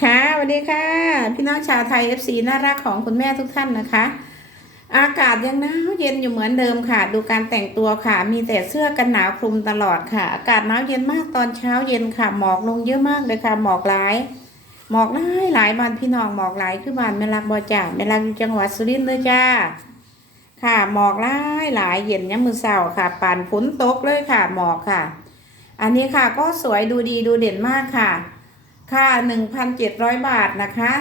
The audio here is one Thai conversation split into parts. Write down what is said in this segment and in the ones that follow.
ค่ะสวัสดีค่ะ พี่น้องชาวไทย FC น่ารักของคุณแม่ทุกท่านนะคะ อากาศยังหนาวเย็นอยู่เหมือนเดิมค่ะ ดูการแต่งตัวค่ะ มีแต่เสื้อกันหนาวคลุมตลอดค่ะ อากาศหนาวเย็นมากตอนเช้าเย็นค่ะ หมอกลงเยอะมากเลยค่ะหมอกหลายหมอกหลายหลายบ้านพี่น้องหมอกหลายคือบ้านแม่รักบอจ่าแม่รักอยู่จังหวัดสุรินทร์เลยจ้า ค่ะหมอกหลายหลายเย็นยามมือเช้าค่ะปานฝนตกเลยค่ะหมอกค่ะ อันนี้ค่ะก็สวยดูดีดูเด่นมากค่ะ ค่ะ 1,700 บาทนะคะ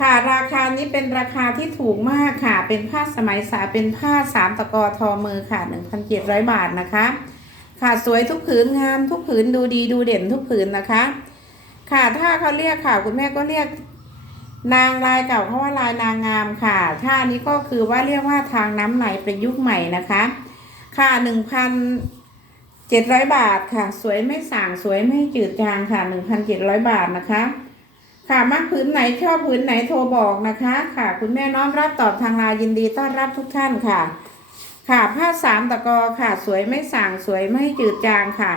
ค่ะราคานี้เป็นราคาที่ถูกมากค่ะ เป็นผ้าสมัยสาเป็นผ้าสามตะกอทอมือค่ะ 1,700 บาทนะคะ ค่ะสวยทุกผืนงามทุกผืนดูดีดูเด่นทุกผืนนะคะ ค่ะถ้าเขาเรียกค่ะคุณแม่ก็เรียกนางลายเก่าเพราะว่าลายนางงามค่ะถ้านนี้ก็คือว่าเรียกว่าทางน้ำไหลประยุกต์ใหม่นะคะ ค่ะ1,000 เจ็ดร้อยบาทค่ะ สวยไม่ส่างสวยไม่จืดจางค่ะหนึ่งพันเจ็ดร้อยบาทนะคะ ค่ะมักผืนไหนชอบผืนไหนโทรบอกนะคะ ค่ะ คุณแม่น้อมรับตอบทางไลน์ยินดีต้อนรับทุกท่านค่ะ ค่ะผ้าสามตะกอค่ะ สวยไม่ส่างสวยไม่จืดจางค่ะ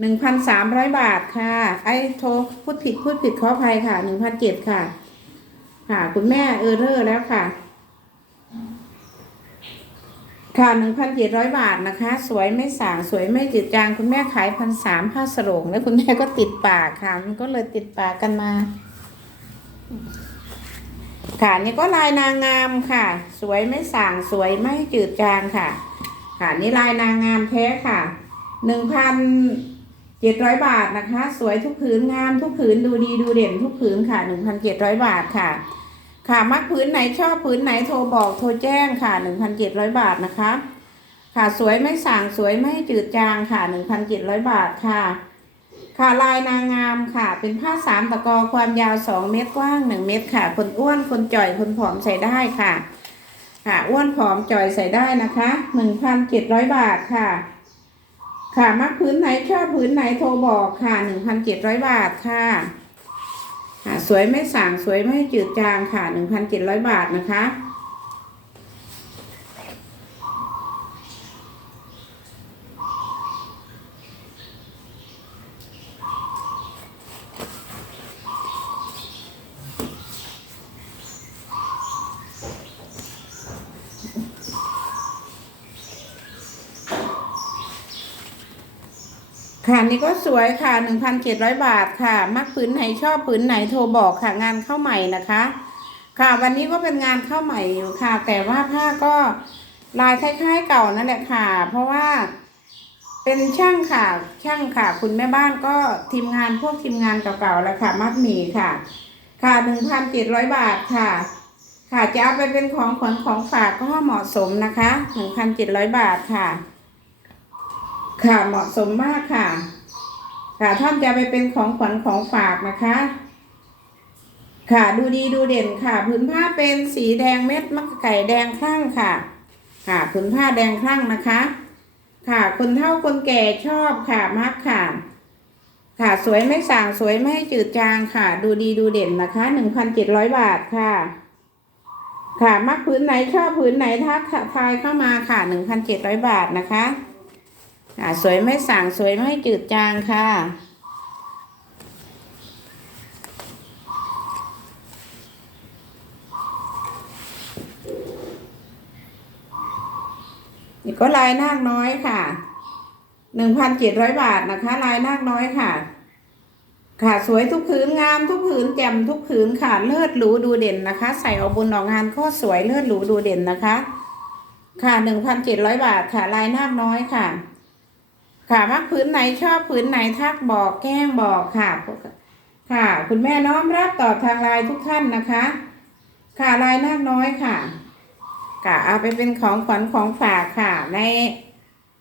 หนึ่งพันสามร้อยบาทค่ะ ไอ้โทรพูดผิดพูดผิดขออภัยค่ะหนึ่งพันเจ็ดค่ะ ค่ะ คุณแม่เออเรอร์แล้วค่ะ ค่ะหนึ่งพันเจ็ดร้อยบาทนะคะ สวยไม่สางสวยไม่จืดจางคุณแม่ขายพันสามผ้าสรงแล้วคุณแม่ก็ติดปากค่ะ มันก็เลยติดปากกันมา ค่ะนี่ก็ลายนางงามค่ะ สวยไม่สางสวยไม่จืดจางค่ะ ค่ะนี่ลายนางงามแท้ค่ะหนึ่งพันเจ็ดร้อยบาทนะคะ สวยทุกผืนงามทุกผืนดูดีดูเด่นทุกผืนค่ะหนึ่งพันเจ็ดร้อยบาทค่ะ ค่ะมักผืนไหนชอบผืนไหนโทรบอกโทรแจ้งค่ะหนึ่งพันเจ็ดร้อยบาทนะคะ ค่ะสวยไม่ส่างสวยไม่จืดจางค่ะหนึ่งพันเจ็ดร้อยบาทค่ะ ค่ะลายนางงามค่ะ เป็นผ้าสามตะกอความยาวสองเมตรกว้างหนึ่งเมตรค่ะ คนอ้วนคนจ่อยคนผอมใส่ได้ค่ะ ค่ะอ้วนผอมจ่อยใส่ได้นะคะหนึ่งพันเจ็ดร้อยบาทค่ะ ค่ะมักผืนไหนชอบผืนไหนโทรบอกค่ะหนึ่งพันเจ็ดร้อยบาทค่ะ สวยไม่สางสวยไม่จืดจางค่ะหนึ่งพันเจ็ดร้อยบาทนะคะ นี่ก็สวยค่ะหนึ่งพันเจ็ดร้อยบาทค่ะ มักผืนไหนชอบผืนไหนโทรบอกค่ะ งานเข้าใหม่นะคะ ค่ะ วันนี้ก็เป็นงานเข้าใหม่อยู่ค่ะ แต่ว่าผ้าก็ลายคล้ายๆเก่านั่นแหละค่ะ เพราะว่าเป็นช่างค่ะ ช่างค่ะ คุณแม่บ้านก็ทีมงานพวกทีมงานเก่าๆแล้วค่ะ มัดหมี่ค่ะ ค่ะหนึ่งพันเจ็ดร้อยบาทค่ะ ค่ะจะเอาไปเป็นของขวัญของฝากก็เหมาะสมนะคะหนึ่งพันเจ็ดร้อยบาทค่ะ ค่ะเหมาะสมมากค่ะ ค่ะท่านจะไปเป็นของขวัญของฝากนะคะ ค่ะดูดีดูเด่นค่ะผืนผ้าเป็นสีแดงเม็ดมะไก่แดงคลั่งค่ะ ค่ะผืนผ้าแดงคลั่งนะคะ ค่ะคนเฒ่าคนแก่ชอบค่ะมักค่ะ ค่ะสวยไม่ส่างสวยไม่จืดจางค่ะ ดูดีดูเด่นนะคะหนึ่งพันเจ็ดร้อยบาทค่ะ ค่ะมักผืนไหนชอบผืนไหนทักทายเข้ามาค่ะหนึ่งพันเจ็ดร้อยบาทนะคะ ค่ะสวยไม่สั่งสวยไม่จืดจางค่ะ นี่ก็ลายนาคน้อยค่ะหนึ่งพันเจ็ดร้อยบาทนะคะ ลายนาคน้อยค่ะ ค่ะสวยทุกผืนงามทุกผืนแจ่มทุกผืนค่ะเลิศหรูดูเด่นนะคะ ใส่เอาบุญออกงานก็สวยเลิศหรูดูเด่นนะคะ ค่ะหนึ่งพันเจ็ดร้อยบาทค่ะ ลายนาคน้อยค่ะ ค่ะมักผืนไหนชอบผืนไหนทักบอกแกล้งบอกค่ะ ค่ะ คุณแม่น้อมรับตอบทางไลน์ทุกท่านนะคะ ค่ะลายนาคน้อยค่ะ ค่ะเอาไปเป็นของขวัญของฝากค่ะ ใน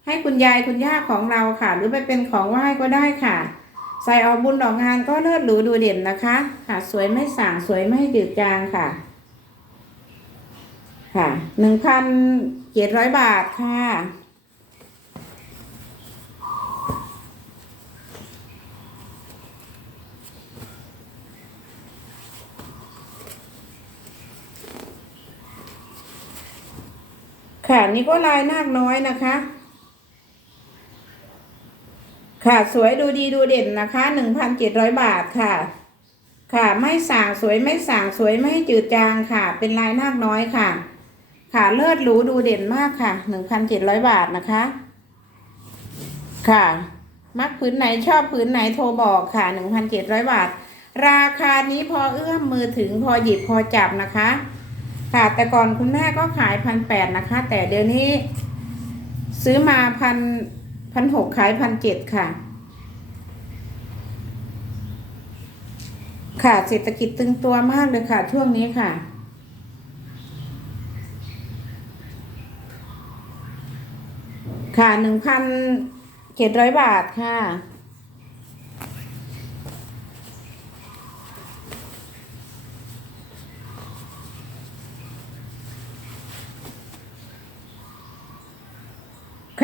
ให้คุณยายคุณย่าของเราค่ะ หรือไปเป็นของไหว้ก็ได้ค่ะ ใส่เอาบุญดอกงานก็เลิศหรูดูเด่นนะคะ ค่ะ สวยไม่ส่างสวยไม่ดืดจางค่ะ ค่ะหนึ่งพันเจ็ดร้อยบาทค่ะ ค่ะ นี่ก็ลายนาคน้อยนะคะ ค่ะสวยดูดีดูเด่นนะคะหนึ่งพันเจ็ดร้อยบาทค่ะ ค่ะไม่สางสวยไม่สางสวยไม่จืดจางค่ะ เป็นลายนาคน้อยค่ะ ค่ะเลิศหรูดูเด่นมากค่ะหนึ่งพันเจ็ดร้อยบาทนะคะ ค่ะ มักผืนไหนชอบผืนไหนโทรบอกค่ะหนึ่งพันเจ็ดร้อยบาท ราคานี้พอเอื้อมมือถึงพอหยิบพอจับนะคะ ค่ะแต่ก่อนคุณแม่ก็ขายพันแปดนะคะ แต่เดี๋ยวนี้ซื้อมาพันพันหกขายพันเจ็ดค่ะ ค่ะเศรษฐกิจตึงตัวมากเลยค่ะ ช่วงนี้ค่ะ ค่ะหนึ่งพันเจ็ดร้อยบาทค่ะ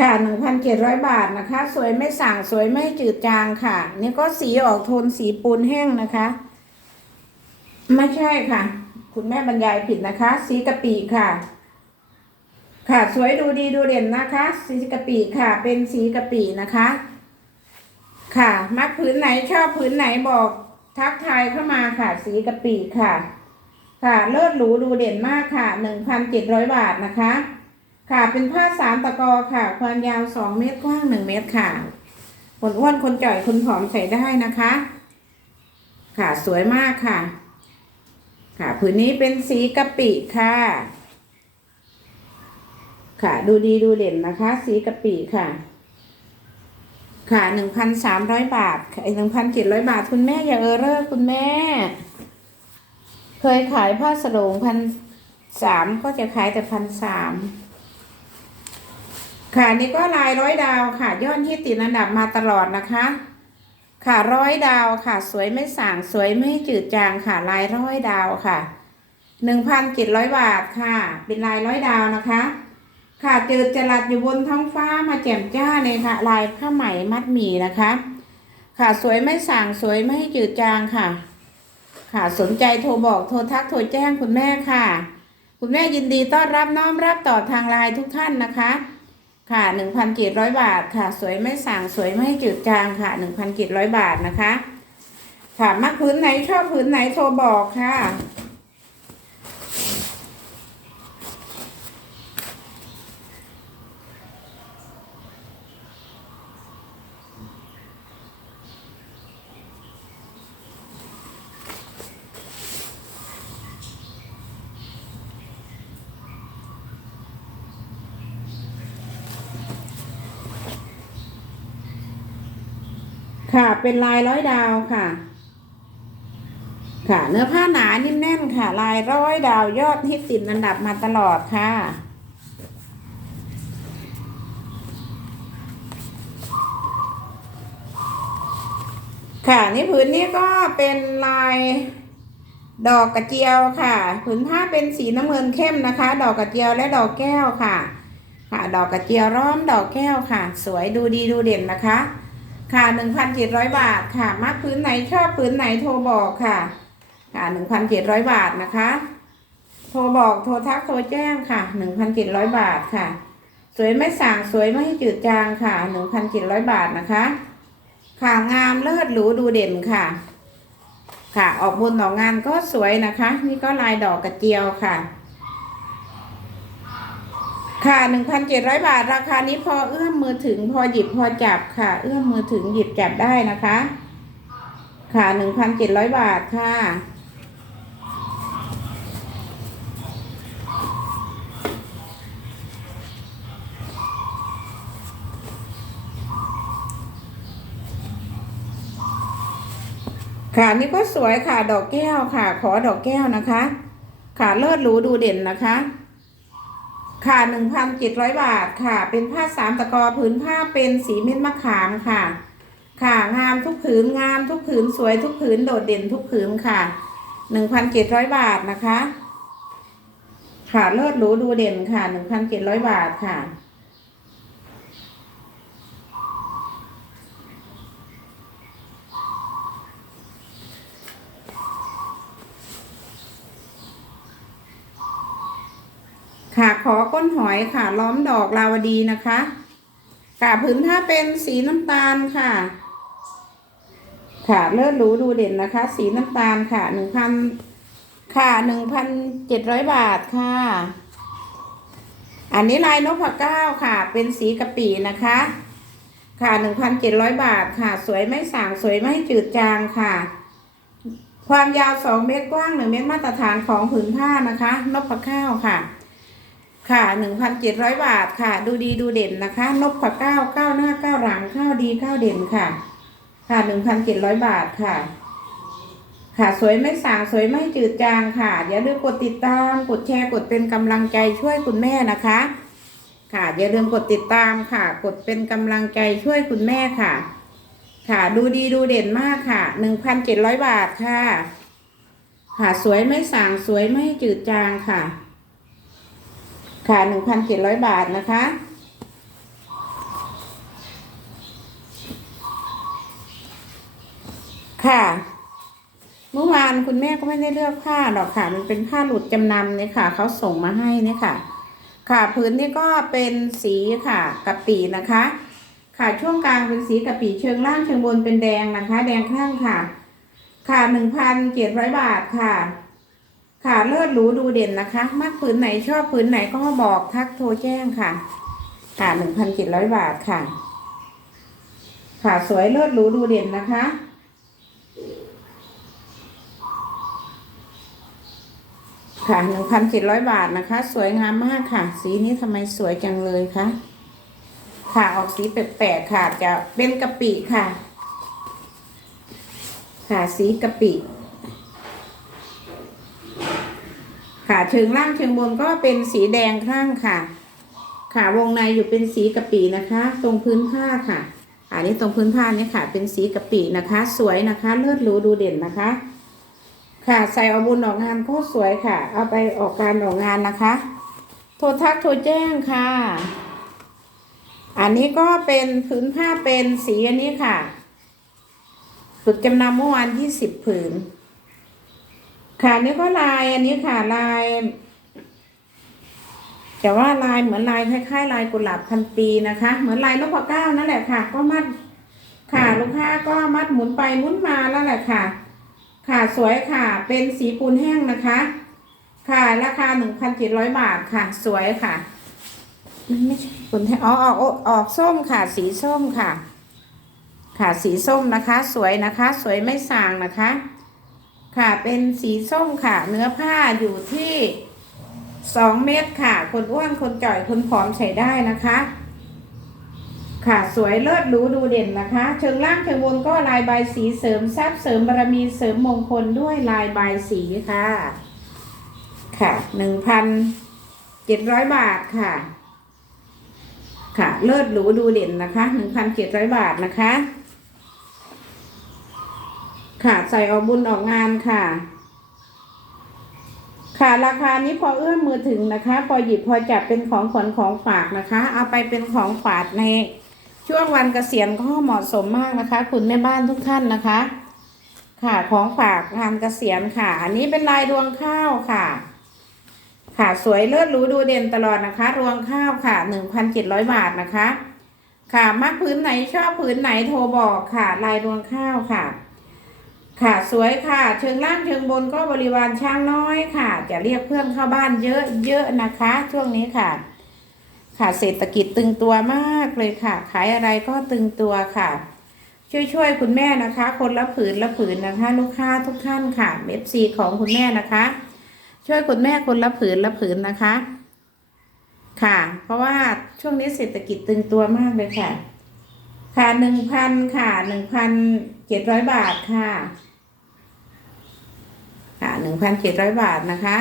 ค่ะหนึ่งพันเจ็ดร้อยบาทนะคะ สวยไม่สั่งสวยไม่จืดจางค่ะ นี่ก็สีออกโทนสีปูนแห้งนะคะ ไม่ใช่ค่ะ คุณแม่บรรยายผิดนะคะ สีกะปิค่ะ ค่ะ สวยดูดีดูเด่นนะคะ สีกะปิค่ะ เป็นสีกะปินะคะ ค่ะ มักผืนไหนชอบผืนไหนบอกทักทายเข้ามาค่ะ สีกะปิค่ะ ค่ะเลิศหรูดูเด่นมากค่ะหนึ่งพันเจ็ดร้อยบาทนะคะ ค่ะเป็นผ้าสามตะกอค่ะ ความยาวสองเมตรกว้างหนึ่งเมตรค่ะคนอ้วนคนจ่อยคนผอมใส่ได้นะคะค่ะ สวยมากค่ะ ค่ะผืนนี้เป็นสีกะปิค่ะ ค่ะ ดูดีดูเด่นนะคะ สีกะปิค่ะ ค่ะหนึ่งพันสามร้อยบาทค่ะหนึ่งพันเจ็ดร้อยบาทคุณแม่อย่าเออเรอคุณแม่ เคยขายผ้าสโลงพันสามก็จะขายแต่พันสาม ค่ะนี่ก็ลายร้อยดาวค่ะ ยอดฮิตติดอันดับมาตลอดนะคะ ค่ะร้อยดาวค่ะ สวยไม่สางสวยไม่จืดจางค่ะ ลายร้อยดาวค่ะหนึ่งพันเจ็ดร้อยบาทค่ะ เป็นลายร้อยดาวนะคะ ค่ะเจอจรัดอยู่บนท้องฟ้ามาแจ่มจ้าเลยค่ะ ลายผ้าไหมมัดหมี่นะคะ ค่ะสวยไม่สางสวยไม่จืดจางค่ะ ค่ะสนใจโทรบอกโทรทักโทรแจ้งคุณแม่ค่ะ คุณแม่ยินดีต้อนรับน้อมรับตอบทางไลน์ทุกท่านนะคะ ค่ะหนึ่งพันเจ็ดร้อยบาทค่ะ สวยไม่สั่งสวยไม่จืดจางค่ะหนึ่งพันเจ็ดร้อยบาทนะคะ ค่ะมักพื้นไหนชอบพื้นไหนโทรบอกค่ะ ค่ะ เป็นลายร้อยดาวค่ะ ค่ะ เนื้อผ้าหนานิ่มแน่นค่ะ ลายร้อยดาวยอดฮิตติดอันดับมาตลอดค่ะค่ะนี่ผืนนี้ก็เป็นลายดอกกระเจียวค่ะ ผืนผ้าเป็นสีน้ำเงินเข้มนะคะ ดอกกระเจียวและดอกแก้วค่ะ ค่ะ ดอกกระเจียวร้อมดอกแก้วค่ะ สวยดูดีดูเด่นนะคะ ค่ะหนึ่งพันเจ็ดร้อยบาทค่ะมักพื้นไหนชอบพื้นไหนโทรบอกค่ะค่ะหนึ่งพันเจ็ดร้อยบาทนะคะ โทรบอกโทรทักโทรแจ้งค่ะหนึ่งพันเจ็ดร้อยบาทค่ะ สวยไม่ส่างสวยไม่จืดจางค่ะหนึ่งพันเจ็ดร้อยบาทนะคะ ค่ะงามเลิศหรูดูเด่นค่ะ ค่ะออกบนดอกงานก็สวยนะคะ นี่ก็ลายดอกกระเจียวค่ะ ค่ะหนึ่งพันเจ็ดร้อยบาท ราคานี้พอเอื้อมมือถึงพอหยิบพอจับค่ะ เอื้อมมือถึงหยิบจับได้นะคะ ค่ะหนึ่งพันเจ็ดร้อยบาทค่ะ ค่ะนี่ก็สวยค่ะ ดอกแก้วค่ะ ขอดอกแก้วนะคะ ค่ะเลิศรูดูเด่นนะคะ ค่ะหนึ่งพันเจ็ดร้อยบาทค่ะ เป็นผ้าสามตะกอผืนผ้าเป็นสีเม็ดมะขามค่ะ ค่ะ งามทุกผืนงามทุกผืนสวยทุกผืนโดดเด่นทุกผืนค่ะหนึ่งพันเจ็ดร้อยบาทนะคะ ค่ะเลิศหรูดูเด่นค่ะหนึ่งพันเจ็ดร้อยบาทค่ะ ค่ะขอก้นหอยค่ะ ล้อมดอกลาวดีนะคะค่ะผืนผ้าเป็นสีน้ำตาลค่ะ ค่ะเลิศหรูดูเด่นนะคะ สีน้ำตาลค่ะหนึ่งพันค่ะหนึ่งพันเจ็ดร้อยบาทค่ะ อันนี้ลายนกพเก้าค่ะ เป็นสีกะปินะคะ ค่ะหนึ่งพันเจ็ดร้อยบาทค่ะ สวยไม่ส่างสวยไม่จืดจางค่ะ ความยาวสองเมตรกว้างหนึ่งเมตรมาตรฐานของผืนผ้านะคะนพเก้าค่ะ ค่ะหนึ่งพันเจ็ดร้อยบาทค่ะ ดูดีดูเด่นนะคะนพเก้าเก้าหน้าเก้าหลังเก้าดีเก้าเด่นค่ะ ค่ะหนึ่งพันเจ็ดร้อยบาทค่ะ ค่ะสวยไม่สางสวยไม่จืดจางค่ะอย่าลืมกดติดตามกดแชร์กดเป็นกำลังใจช่วยคุณแม่นะคะ ค่ะอย่าลืมกดติดตามค่ะ กดเป็นกำลังใจช่วยคุณแม่ค่ะ ค่ะดูดีดูเด่นมากค่ะหนึ่งพันเจ็ดร้อยบาทค่ะ ค่ะสวยไม่สางสวยไม่จืดจางค่ะ ค่ะหนึ่งพันเจ็ดร้อยบาทนะคะ ค่ะ เมื่อวานคุณแม่ก็ไม่ได้เลือกผ้าหรอกค่ะ มันเป็นผ้าหลุดจำนำเนี่ยค่ะ เขาส่งมาให้เนี่ยค่ะ ค่ะพื้นนี่ก็เป็นสีค่ะกะปินะคะ ค่ะช่วงกลางเป็นสีกะปิเชิงล่างเชิงบนเป็นแดงนะคะ แดงข้างค่ะ ค่ะหนึ่งพันเจ็ดร้อยบาทค่ะ ค่ะเลิศหรูดูเด่นนะคะมากผืนไหนชอบผืนไหนก็บอกทักโทรแจ้งค่ะ ค่ะหนึ่งพันเจ็ดร้อยบาทค่ะ ค่ะสวยเลิศหรูดูเด่นนะคะค่ะหนึ่งพันเจ็ดร้อยบาทนะคะ สวยงามมากค่ะ สีนี้ทำไมสวยจังเลยคะ ค่ะออกสีแปลกๆค่ะ จะเป็นกะปิค่ะ ค่ะสีกะปิ ค่ะ เชิงล่างเชิงบนก็เป็นสีแดงข้างค่ะ ค่ะวงในอยู่เป็นสีกะปินะคะ ตรงพื้นผ้าค่ะ อันนี้ตรงพื้นผ้านี่ค่ะ เป็นสีกะปินะคะ สวยนะคะ เลือดรู้ดูเด่นนะคะ ค่ะใส่เอาบุญออกงานก็สวยค่ะ เอาไปออกการออกงานนะคะ โทรทักโทรแจ้งค่ะ อันนี้ก็เป็นพื้นผ้าเป็นสีอันนี้ค่ะ ฝึกจำนำเมื่อวานยี่สิบผืน ค่ะนี่ก็ลายอันนี้ค่ะลาย แต่ว่าลายเหมือนลายคล้ายๆ ลายกุหลาบพันปีนะคะ เหมือนลายนพเก้านั่นแหละค่ะ ก็มัดค่ะลูกค้าก็มัดหมุนไปหมุนมาแล้วแหละค่ะ ค่ะสวยค่ะ เป็นสีปูนแห้งนะคะ ค่ะราคาหนึ่งพันเจ็ดร้อยบาทค่ะ สวยค่ะมันไม่ใช่ปูนแห้งอ๋อออกออกออกส้มค่ะ สีส้มค่ะ ค่ะสีส้มนะคะ สวยนะคะ สวยไม่สางนะคะ ค่ะเป็นสีส้มค่ะ เนื้อผ้าอยู่ที่สองเมตรค่ะ คนอ้วนคนจ่อยคนผอมใช้ได้นะคะ ค่ะสวยเลิศรู้ดูเด่นนะคะ เชิงล่างเชิงบนก็ลายใบสีเสริมทรัพย์เสริมบารมีเสริมมงคลด้วยลายใบสีค่ะ ค่ะหนึ่งพันเจ็ดร้อยบาทค่ะ ค่ะเลิศรู้ดูเด่นนะคะหนึ่งพันเจ็ดร้อยบาทนะคะ ค่ะ ใส่ออกบุญออกงานค่ะ ค่ะราคานี้พอเอื้อมมือถึงนะคะ พอหยิบพอจับเป็นของขวัญของฝากนะคะ เอาไปเป็นของฝากในช่วงวันเกษียณก็เหมาะสมมากนะคะ คุณแม่บ้านทุกท่านนะคะ ค่ะของฝากงานเกษียณค่ะ อันนี้เป็นลายรวงข้าวค่ะ ค่ะสวยเลิศหรูดูเด่นตลอดนะคะ รวงข้าวค่ะหนึ่งพันเจ็ดร้อยบาทนะคะ ค่ะมักพื้นไหนชอบพื้นไหนโทรบอกค่ะ ลายรวงข้าวค่ะ ค่ะสวยค่ะ เชิงล่างเชิงบนก็บริวารช้างน้อยค่ะ จะเรียกเพื่อนเข้าบ้านเยอะเยอะนะคะ ช่วงนี้ค่ะ ค่ะเศรษฐกิจตึงตัวมากเลยค่ะ ขายอะไรก็ตึงตัวค่ะ ช่วยช่วยคุณแม่นะคะ คนละผืนละผืนนะคะ ลูกค้าทุกท่านค่ะเอฟซีของคุณแม่นะคะ ช่วยคุณแม่คนละผืนละผืนนะคะ ค่ะ เพราะว่าช่วงนี้เศรษฐกิจตึงตัวมากเลยค่ะ ค่ะหนึ่งพันค่ะหนึ่งพันเจ็ดร้อยบาทค่ะ ค่ะหนึ่งพันเจ็ดร้อยบาทนะคะ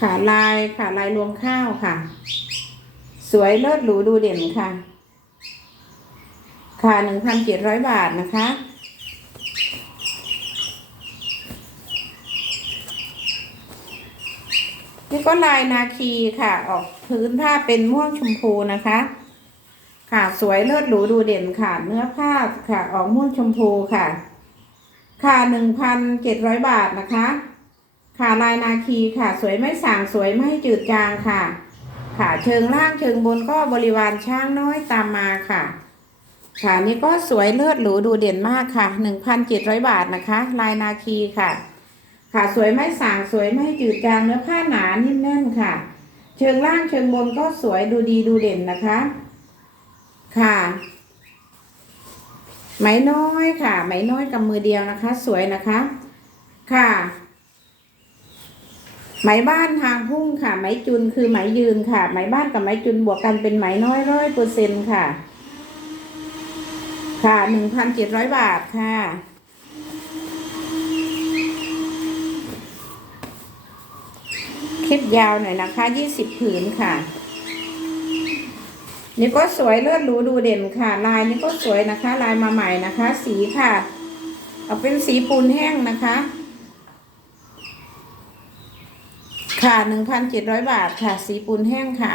ค่ะลายค่ะลายรวงข้าวค่ะ สวยเลิศหรูดูเด่นค่ะ ค่ะหนึ่งพันเจ็ดร้อยบาทนะคะ นี่ก็ลายนาคีค่ะ ออกพื้นผ้าเป็นม่วงชมพูนะคะ ค่ะสวยเลิศหรูดูเด่นค่ะ เนื้อผ้าค่ะ ออกม่วงชมพูค่ะ ค่ะหนึ่งพันเจ็ดร้อยบาทนะคะ ค่ะลายนาคีค่ะ สวยไม่สางสวยไม่จืดจางค่ะ ค่ะเชิงล่างเชิงบนก็บริวารช้างน้อยตามมาค่ะ ค่ะนี่ก็สวยเลิศหรูดูเด่นมากค่ะหนึ่งพันเจ็ดร้อยบาทนะคะ ลายนาคีค่ะ ค่ะสวยไม่สางสวยไม่จืดจางเนื้อผ้าหนานิ่มแน่นค่ะ เชิงล่างเชิงบนก็สวยดูดีดูเด่นนะคะ ค่ะ ไหมน้อยค่ะ ไหมน้อยกับมือเดียวนะคะ สวยนะคะ ค่ะ ไหมบ้านทางพุ่งค่ะ ไหมจุนคือไหมยืนค่ะ ไหมบ้านกับไหมจุนบวกกันเป็นไหมน้อยร้อยเปอร์เซ็นค่ะ ค่ะหนึ่งพันเจ็ดร้อยบาทค่ะ คลิปยาวหน่อยนะคะยี่สิบผืนค่ะ นี่ก็สวยเลือดรูดูเด่นค่ะ ลายนี้ก็สวยนะคะ ลายมาใหม่นะคะ สีค่ะ เอาเป็นสีปูนแห้งนะคะ ค่ะหนึ่งพันเจ็ดร้อยบาทค่ะ สีปูนแห้งค่ะ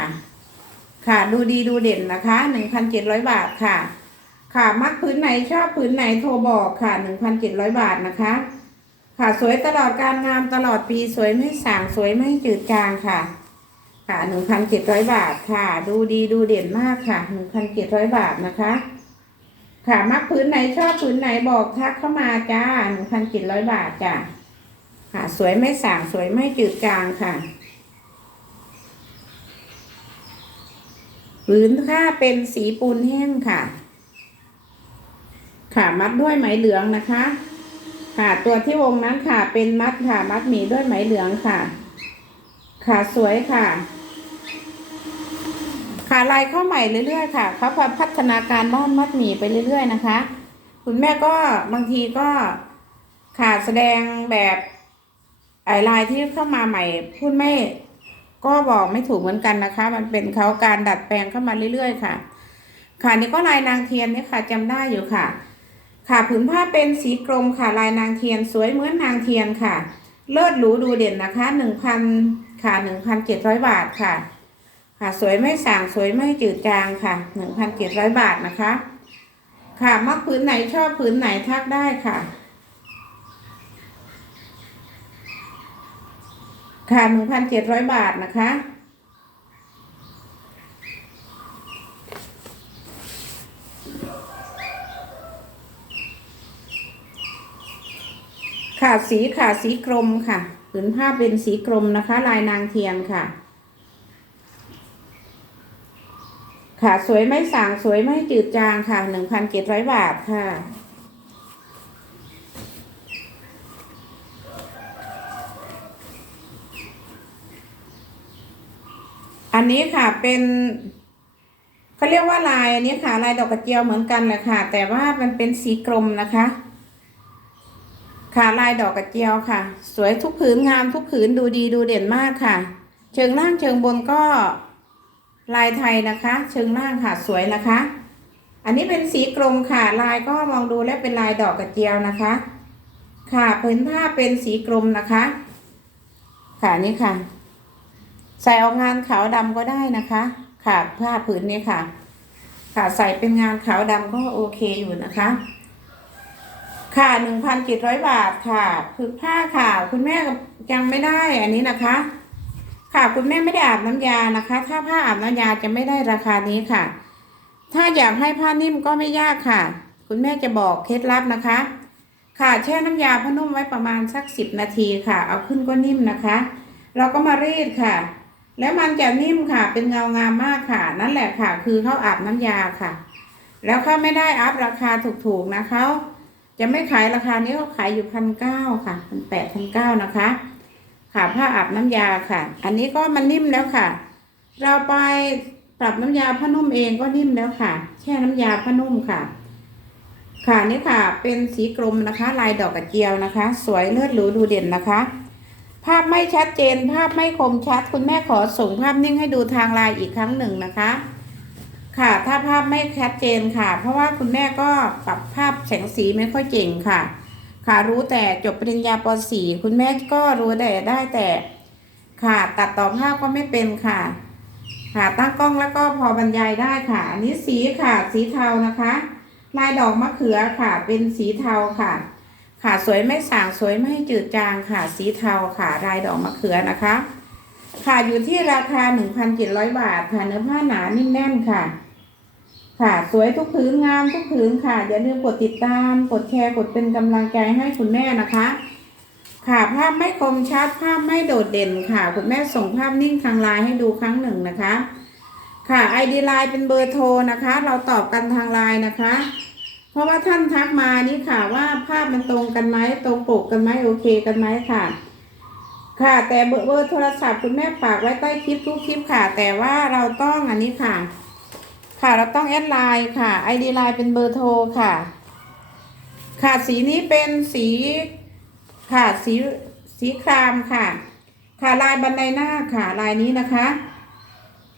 ค่ะดูดีดูเด่นนะคะหนึ่งพันเจ็ดร้อยบาทค่ะ ค่ะมักพื้นไหนชอบพื้นไหนโทรบอกค่ะหนึ่งพันเจ็ดร้อยบาทนะคะ ค่ะสวยตลอดการงามตลอดปีสวยไม่สางสวยไม่จืดจางค่ะ ค่ะหนึ่งพันเจ็ดร้อยบาทค่ะ ดูดีดูเด่นมากค่ะหนึ่งพันเจ็ดร้อยบาทนะคะ ค่ะมักพื้นไหนชอบพื้นไหนบอกทักเข้ามาจ้าหนึ่งพันเจ็ดร้อยบาทจ้าค่ะ สวยไม่สางสวยไม่จืดจางค่ะพื้นค่าเป็นสีปูนแห้งค่ะ ค่ะมัดด้วยไหมเหลืองนะคะ ค่ะ ตัวที่วงนั้นค่ะ เป็นมัดค่ะ มัดหมีด้วยไหมเหลืองค่ะ ค่ะสวยค่ะ ค่ะลายเข้าใหม่เรื่อยๆค่ะเขาพัฒนาการบ้านมัดหมี่ไปเรื่อย ๆ นะคะ คุณแม่ก็บางทีก็ค่ะแสดงแบบไอลายที่เข้ามาใหม่ พูดไม่ก็บอกไม่ถูกเหมือนกันนะคะ มันเป็นเขาการดัดแปลงเข้ามาเรื่อยๆ ค่ะ ค่ะนี่ก็ลายนางเทียนนี่ค่ะจำได้อยู่ค่ะ ค่ะผืนผ้าเป็นสีกรมค่ะลายนางเทียนสวยเหมือนนางเทียนค่ะ เลิศหรูดูเด่นนะคะหนึ่งพันค่ะหนึ่งพันเจ็ดร้อยบาทค่ะ ค่ะสวยไม่สางสวยไม่จืดจางค่ะหนึ่งพันเจ็ดร้อยบาทนะคะ ค่ะมักผืนไหนชอบผืนไหนทักได้ค่ะค่ะหนึ่งพันเจ็ดร้อยบาทนะคะ ค่ะสีค่ะสีกรมค่ะผืนผ้าเป็นสีกรมนะคะ ลายนางเทียนค่ะ ค่ะสวยไม่สางสวยไม่จืดจางค่ะหนึ่งพันเจ็ดร้อยบาทค่ะอันนี้ค่ะเป็นเขาเรียกว่าลายอันนี้ค่ะลายดอกกระเจียวเหมือนกันแหละค่ะ แต่ว่ามันเป็นสีกรมนะคะ ค่ะลายดอกกระเจียวค่ะ สวยทุกผืนงามทุกผืนดูดีดูเด่นมากค่ะ เชิงล่างเชิงบนก็ลายไทยนะคะ เชิงล่างค่ะสวยนะคะ อันนี้เป็นสีกรมค่ะ ลายก็มองดูแล้วเป็นลายดอกกระเจียวนะคะ ค่ะผืนผ้าเป็นสีกรมนะคะ ค่ะนี่ค่ะ ใส่ออกงานขาวดำก็ได้นะคะ ค่ะผ้าผืนนี้ค่ะ ค่ะใส่เป็นงานขาวดำก็โอเคอยู่นะคะ ค่ะหนึ่งพันเจ็ดร้อยบาทค่ะผืนผ้าค่ะ คุณแม่ยังไม่ได้อันนี้นะคะ ค่ะคุณแม่ไม่ได้อาบน้ำยานะคะ ถ้าผ้าอาบน้ำยาจะไม่ได้ราคานี้ค่ะ ถ้าอยากให้ผ้านิ่มก็ไม่ยากค่ะ คุณแม่จะบอกเคล็ดลับนะคะ ค่ะแช่น้ำยาผ้านุ่มไว้ประมาณสักสิบนาทีค่ะ เอาขึ้นก็นิ่มนะคะ เราก็มารีดค่ะ แล้วมันจะนิ่มค่ะ เป็นเงางามมากค่ะ นั่นแหละค่ะ คือเขาอาบน้ำยาค่ะ แล้วเขาไม่ได้อัพราคาถูกๆนะเขา จะไม่ขายราคานี้เขาขายอยู่พันเก้าค่ะพันแปดพันเก้านะคะ ค่ะผ้าอาบน้ำยาค่ะ อันนี้ก็มันนิ่มแล้วค่ะ เราไปปรับน้ำยาผ้านุ่มเองก็นิ่มแล้วค่ะ แช่น้ำยาผ้านุ่มค่ะ ค่ะนี่ค่ะ เป็นสีกรมนะคะ ลายดอกกระเจียวนะคะ สวยเลือดหรูดูเด่นนะคะ ภาพไม่ชัดเจน ภาพไม่คมชัด คุณแม่ขอส่งภาพนิ่งให้ดูทางไลน์อีกครั้งหนึ่งนะคะ ค่ะ ถ้าภาพไม่ชัดเจนค่ะ เพราะว่าคุณแม่ก็ปรับภาพแสงสีไม่ค่อยเก่งค่ะ ค่ะรู้แต่จบปริญญาป .4 คุณแม่ก็รู้แต่ได้แต่ ค่ะ ตัดต่อภาพก็ไม่เป็นค่ะ ค่ะตั้งกล้องแล้วก็พอบรรยายได้ค่ะ อันนี้สีค่ะ สีเทานะคะ ลายดอกมะเขือค่ะ เป็นสีเทาค่ะ ค่ะสวยไม่สางสวยไม่จืดจางค่ะ สีเทาค่ะ ลายดอกมะเขือนะคะ ค่ะอยู่ที่ราคา 1,700 บาทค่ะเนื้อผ้าหนานิ่มแน่นค่ะ ค่ะ สวยทุกผืนงามทุกผืนค่ะ อย่าลืมกดติดตาม กดแชร์ กดเป็นกำลังใจให้คุณแม่นะคะ ค่ะ ภาพไม่คมชัด ภาพไม่โดดเด่นค่ะ คุณแม่ส่งภาพนิ่งทางไลน์ให้ดูครั้งหนึ่งนะคะ ค่ะ ID ไลน์เป็นเบอร์โทรนะคะ เราตอบกันทางไลน์นะคะ เพราะว่าท่านทักมานี่ค่ะว่าภาพมันตรงกันไหมตรงปกกันไหมโอเคกันไหมค่ะค่ะแต่เบอร์โทรศัพท์คุณแม่ฝากไว้ใต้คลิปทุกคลิปค่ะ แต่ว่าเราต้องอันนี้ค่ะ ค่ะเราต้องแอดไลน์ค่ะ ID ไลน์เป็นเบอร์โทรค่ะ ค่ะสีนี้เป็นสีค่ะสีสีครามค่ะ ค่ะลายบันไดหน้าค่ะลายนี้นะคะ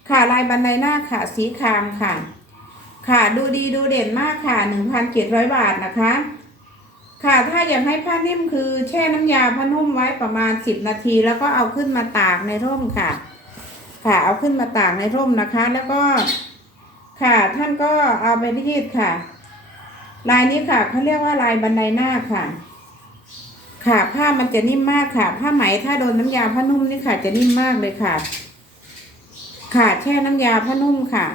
ค่ะลายบันไดหน้าค่ะ สีครามค่ะ ค่ะดูดีดูเด่นมากค่ะหนึ่งพันเจ็ดร้อยบาทนะคะ ค่ะถ้าอยากให้ผ้านิ่มคือแช่น้ำยาผ้านุ่มไว้ประมาณสิบนาที แล้วก็เอาขึ้นมาตากในร่มค่ะ ค่ะเอาขึ้นมาตากในร่มนะคะ แล้วก็ ค่ะ ท่านก็เอาไปรีดค่ะ ลายนี้ค่ะเขาเรียกว่าลายบันไดหน้าค่ะ ค่ะผ้ามันจะนิ่มมากค่ะ ผ้าไหมถ้าโดนน้ำยาผ้านุ่มนี่ค่ะ จะนิ่มมากเลยค่ะ ค่ะแช่น้ำยาผ้านุ่มค่ะ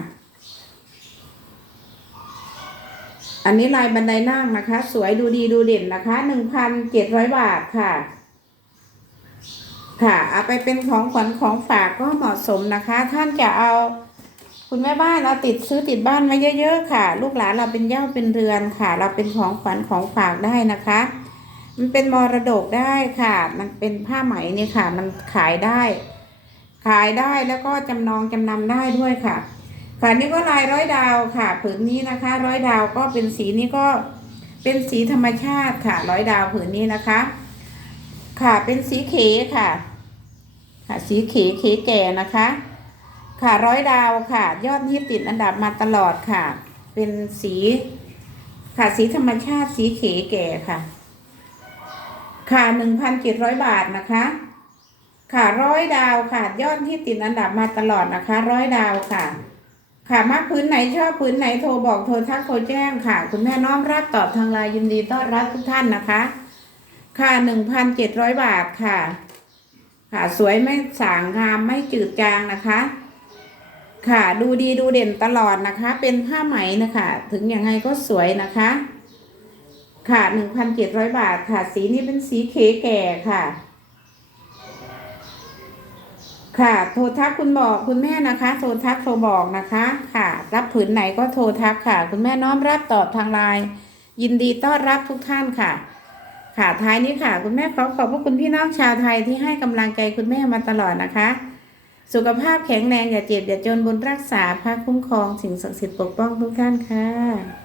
อันนี้ลายบันไดนั่งนะคะ สวยดูดีดูเด่นนะคะหนึ่งพันเจ็ดร้อยบาทค่ะค่ะเอาไปเป็นของขวัญของฝากก็เหมาะสมนะคะ ท่านจะเอา คุณแม่บ้านเราติดซื้อติดบ้านไว้เยอะ ๆ ค่ะ ลูกหลานเราเป็นเย่าเป็นเรือนค่ะ เราเป็นของขวัญของฝากได้นะคะ มันเป็นมรดกได้ค่ะ มันเป็นผ้าไหมเนี่ยค่ะ มันขายได้ ขายได้แล้วก็จำนองจำนำได้ด้วยค่ะค่ะนี่ก็ลายร้อยดาวค่ะผืนนี้นะคะ ร้อยดาวก็เป็นสีนี้ก็เป็นสีธรรมชาติค่ะ ร้อยดาวผืนนี้นะคะ ค่ะเป็นสีเขค่ะ ค่ะสีเขเขแก่นะคะ ค่ะร้อยดาวค่ะ ยอดฮิตติดอันดับมาตลอดค่ะ เป็นสี ค่ะสีธรรมชาติสีเขแก่ค่ะ ค่ะหนึ่งพันเจ็ดร้อยบาทนะคะ ค่ะร้อยดาวค่ะ ยอดที่ติดอันดับมาตลอดนะคะร้อยดาวค่ะ ค่ะมักพื้นไหนชอบพื้นไหนโทรบอกโทรทักโทรแจ้งค่ะ คุณแม่น้อมรับตอบทางไลน์ยินดีต้อนรับทุกท่านนะคะ ค่ะหนึ่งพันเจ็ดร้อยบาทค่ะ ค่ะสวยไม่สางงามไม่จืดจางนะคะ ค่ะดูดีดูเด่นตลอดนะคะ เป็นผ้าไหมนะคะ ถึงยังไงก็สวยนะคะ ค่ะหนึ่งพันเจ็ดร้อยบาทค่ะ สีนี้เป็นสีเขแก่ค่ะ ค่ะโทรทักคุณบอกคุณแม่นะคะ โทรทักโทรบอกนะคะค่ะ รับผืนไหนก็โทรทักค่ะ คุณแม่น้อมรับตอบทางไลน์ยินดีต้อนรับทุกท่านค่ะ ค่ะท้ายนี้ค่ะ คุณแม่ขอขอบพระคุณพี่น้องชาวไทยที่ให้กำลังใจคุณแม่มาตลอดนะคะ สุขภาพแข็งแรงอย่าเจ็บอย่าจนบุญรักษาพระคุ้มครองสิ่งศักดิ์สิทธิ์ปกป้องทุกท่านค่ะ